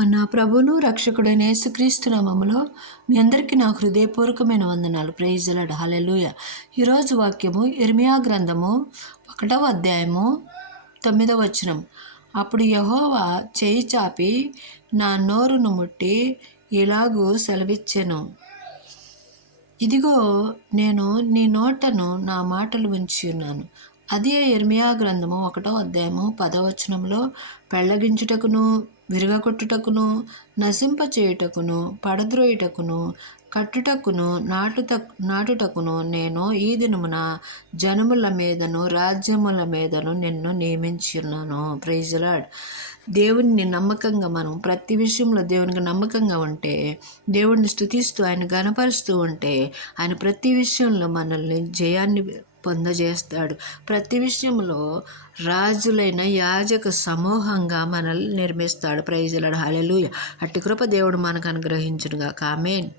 మన ప్రభువును రక్షకుడైన యేసుక్రీస్తు నామములో మీ అందరికీ నా హృదయపూర్వకమైన వందనాలు. Praise the lord. హల్లెలూయా. ఈరోజు వాక్యము ఇర్మియా గ్రంథము 1వ అధ్యాయము 9వ వచనం. అప్పుడు యెహోవా చేయి చాపి నా నోరును ముట్టి ఇలాగూ సెలవిచ్చెను, ఇదిగో నేను నీ నోటను నా మాటలు ఉంచి ఉన్నాను. అదే ఇర్మియా గ్రంథము 1వ అధ్యాయము 10వ వచనంలో, పెళ్లగించుటకును, విరగకొట్టుటకును, నశింపచేయుటకును, పడద్రోయుటకును, కట్టుటకును, నాటుటకును నేను ఈ దినమున జనముల మీదను రాజ్యముల మీదను నిన్ను నియమించి ఉన్నాను. Praise the lord. దేవుణ్ణి నమ్మకంగా మనం ప్రతి విషయంలో దేవునికి నమ్మకంగా ఉంటే, దేవుణ్ణి స్తుతిస్తూ ఆయన గణపరుస్తూ ఉంటే, ఆయన ప్రతి విషయంలో మనల్ని జయాన్ని పొందజేస్తాడు. ప్రతి విషయంలో రాజులైన యాజక సమూహంగా మనల్ని నిర్మిస్తాడు. Praise the lord. హల్లెలూయా. అట్టి కృప దేవుడు మనకు అనుగ్రహించునుగాక. ఆమేన్.